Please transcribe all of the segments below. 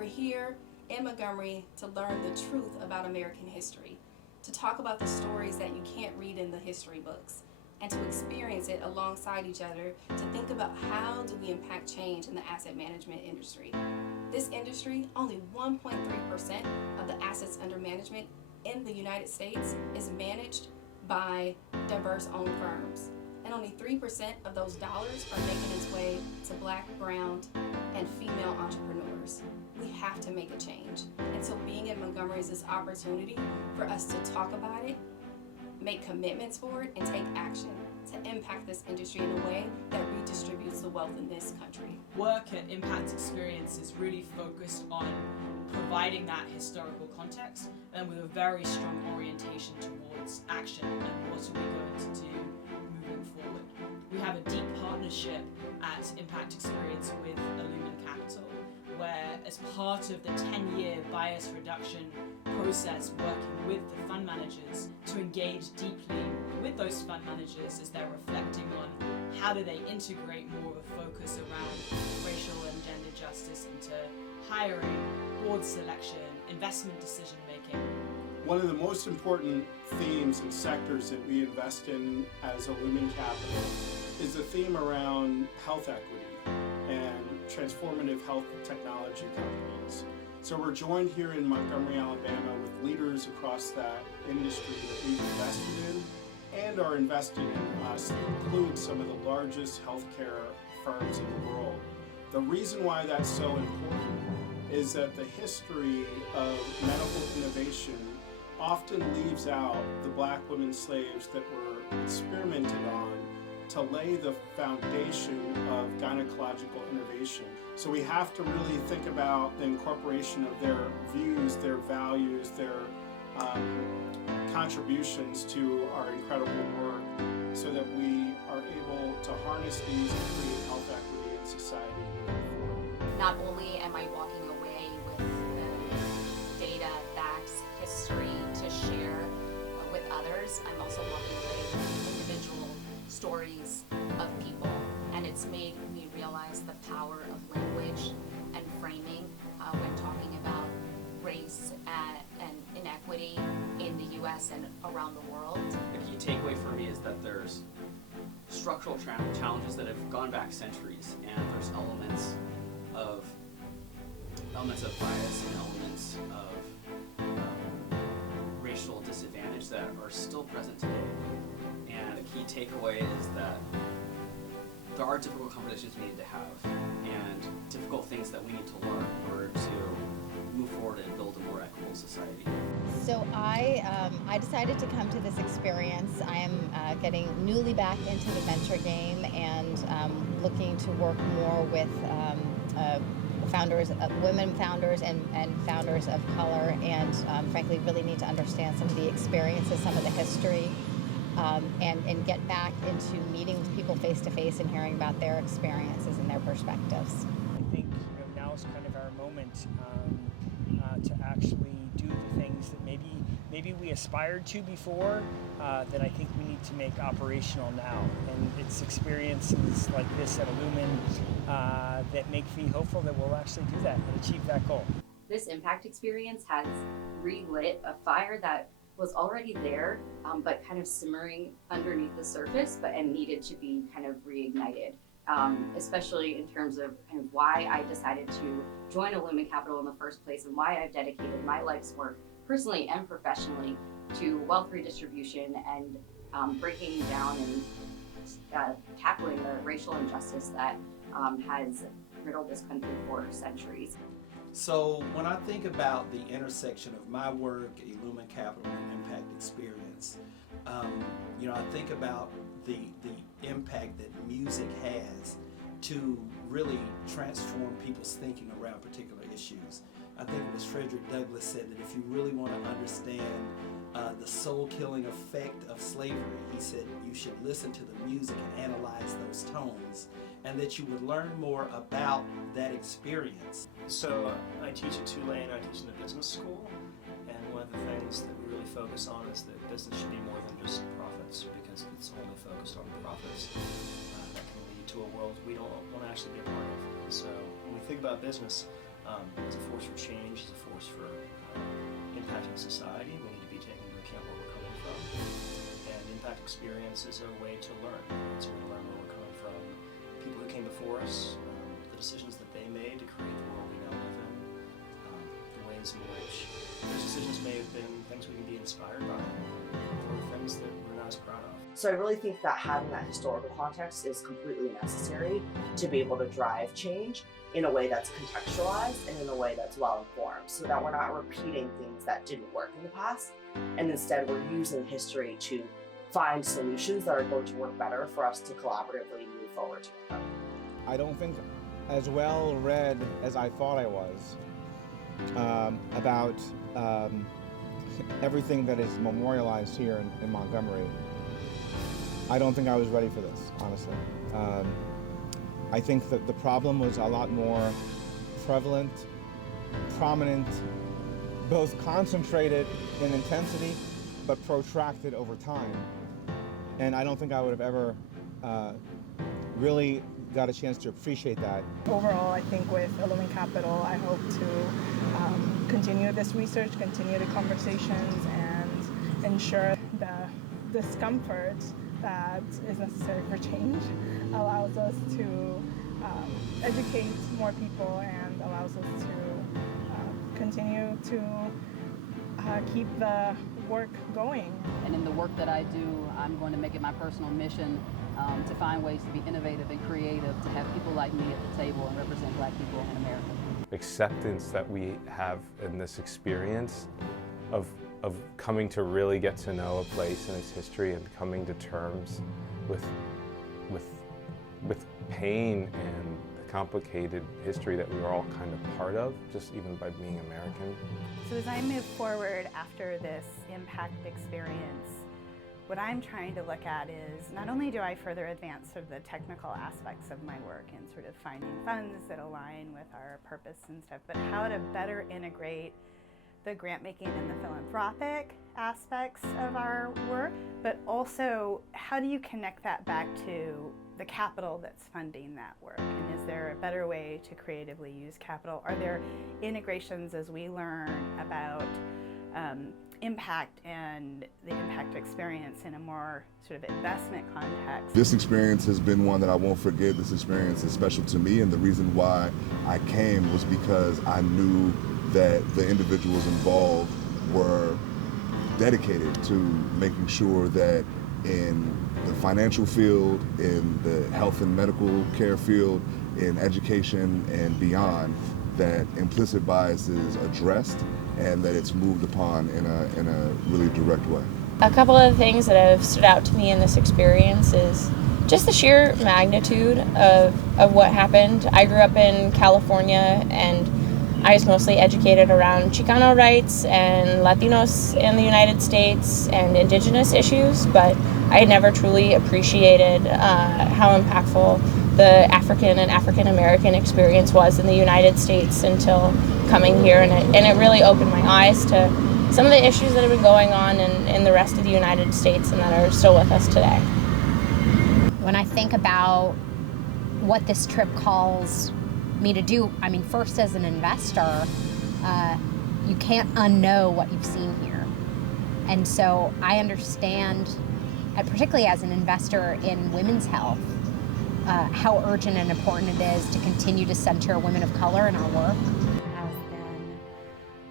We're here in Montgomery to learn the truth about American history, to talk about the stories that you can't read in the history books, and to experience it alongside each other, to think about how do we impact change in the asset management industry. This industry, only 1.3% of the assets under management in the United States is managed by diverse-owned firms. And only 3% of those dollars are making its way to Black, brown, and female entrepreneurs. We have to make a change. And so being in Montgomery is this opportunity for us to talk about it, make commitments for it, and take action to impact this industry in a way that redistributes the wealth in this country. Work at Impact Experience is really focused on providing that historical context and with a very strong orientation towards action and what are we going to do moving forward. We have a deep partnership at Impact Experience with Illumen Capital, where as part of the 10-year bias reduction process, working with the fund managers to engage deeply with those fund managers as they're reflecting on how do they integrate more of a focus around racial and gender justice into hiring, board selection, investment decision making. One of the most important themes and sectors that we invest in as Illumen Capital is the theme around health equity and transformative health technology companies. So we're joined here in Montgomery, Alabama with leaders across that industry that we've invested in and are investing in us that include some of the largest healthcare firms in the world. The reason why that's so important is that the history of medical innovation often leaves out the Black women slaves that were experimented on to lay the foundation of gynecological innovation. So we have to really think about the incorporation of their views, their values, their contributions to our incredible work so that we are able to harness these and create health equity in society moving forward. Not only am I walking away with data, facts, history to share with others, I'm also walking away with individual stories of people, and it's made me realize the power of language and framing when talking about race and inequity in the U.S. and around the world. The key takeaway for me is that there's structural challenges that have gone back centuries, and there's elements of bias and elements of racial disadvantage that are still present today. And the key takeaway is that there are difficult conversations we need to have and difficult things that we need to learn in order to move forward and build a more equitable society. So I decided to come to this experience. I am getting newly back into the venture game and looking to work more with founders, women founders and founders of color, and frankly really need to understand some of the experiences, some of the history, and get back into meeting with people face to face and hearing about their experiences and their perspectives. I think now is kind of our moment to actually do the things that maybe we aspired to before, that I think we need to make operational now. And it's experiences like this at Illumen that make me hopeful that we'll actually do that and achieve that goal. This impact experience has relit a fire that was already there, but kind of simmering underneath the surface, and needed to be kind of reignited. Especially in terms of kind of why I decided to join Illumen Capital in the first place, and why I've dedicated my life's work, personally and professionally, to wealth redistribution and breaking down and tackling the racial injustice that has riddled this country for centuries. So when I think about the intersection of my work, Illumen Capital, and Impact Experience, I think about the impact that music has to really transform people's thinking around particular issues. I think it was Frederick Douglass said that if you really want to understand the soul-killing effect of slavery, he said you should listen to the music and analyze those tones, and that you would learn more about that experience. So I teach at Tulane, I teach in a business school, and one of the things that we really focus on is that business should be more than just profits, because if it's only focused on profits, that can lead to a world we don't want to actually be a part of. So when we think about business, as a force for change, as a force for impacting society. We need to be taking into account where we're coming from. And impact experience is a way to learn. It's a way to learn where we're coming from, people who came before us, the decisions that they made to create the world we now live in, the ways in which those decisions may have been things we can be inspired by, or things that we're not as proud of. So I really think that having that historical context is completely necessary to be able to drive change in a way that's contextualized and in a way that's well informed, so that we're not repeating things that didn't work in the past, and instead we're using history to find solutions that are going to work better for us to collaboratively move forward together. I don't think as well read as I thought I was about everything that is memorialized here in Montgomery. I don't think I was ready for this, honestly. I think that the problem was a lot more prevalent, prominent, both concentrated in intensity, but protracted over time. And I don't think I would have ever really got a chance to appreciate that. Overall, I think with Illumen Capital, I hope to continue this research, continue the conversations, and ensure the discomfort that is necessary for change allows us to educate more people and allows us to continue to keep the work going. And in the work that I do, I'm going to make it my personal mission to find ways to be innovative and creative, to have people like me at the table and represent Black people in America. Acceptance that we have in this experience of coming to really get to know a place and its history and coming to terms with pain and the complicated history that we were all kind of part of, just even by being American. So as I move forward after this impact experience, what I'm trying to look at is not only do I further advance sort of the technical aspects of my work and sort of finding funds that align with our purpose and stuff, but how to better integrate the grant making and the philanthropic aspects of our work, but also how do you connect that back to the capital that's funding that work? And is there a better way to creatively use capital? Are there integrations as we learn about impact and the impact experience in a more sort of investment context? This experience has been one that I won't forget. This experience is special to me, and the reason why I came was because I knew that the individuals involved were dedicated to making sure that in the financial field, in the health and medical care field, in education and beyond, that implicit bias is addressed and that it's moved upon in a really direct way. A couple of things that have stood out to me in this experience is just the sheer magnitude of what happened. I grew up in California, and I was mostly educated around Chicano rights and Latinos in the United States and indigenous issues, but I had never truly appreciated how impactful the African and African American experience was in the United States until coming here, and it really opened my eyes to some of the issues that have been going on in the rest of the United States and that are still with us today. When I think about what this trip calls me to do, I mean, first as an investor, you can't unknow what you've seen here. And so I understand, and particularly as an investor in women's health, how urgent and important it is to continue to center women of color in our work. It has been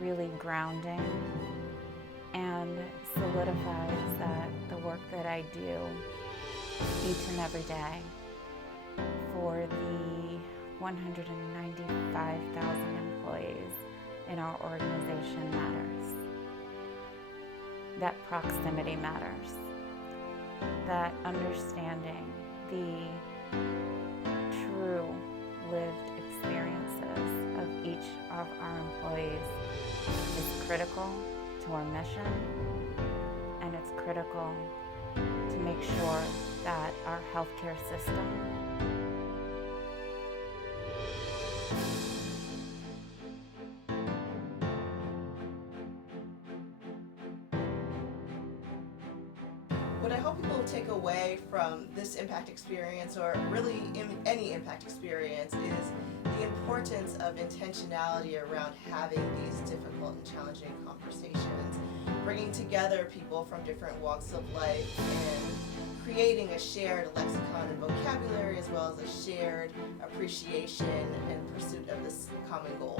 really grounding and solidifies that the work that I do each and every day for the 195,000 employees in our organization matters. That proximity matters. That understanding the true lived experiences of each of our employees is critical to our mission, and it's critical to make sure that our healthcare system What I hope people take away from this impact experience, or really any impact experience, is the importance of intentionality around having these difficult and challenging conversations, bringing together people from different walks of life and creating a shared lexicon and vocabulary, as well as a shared appreciation and pursuit of this common goal.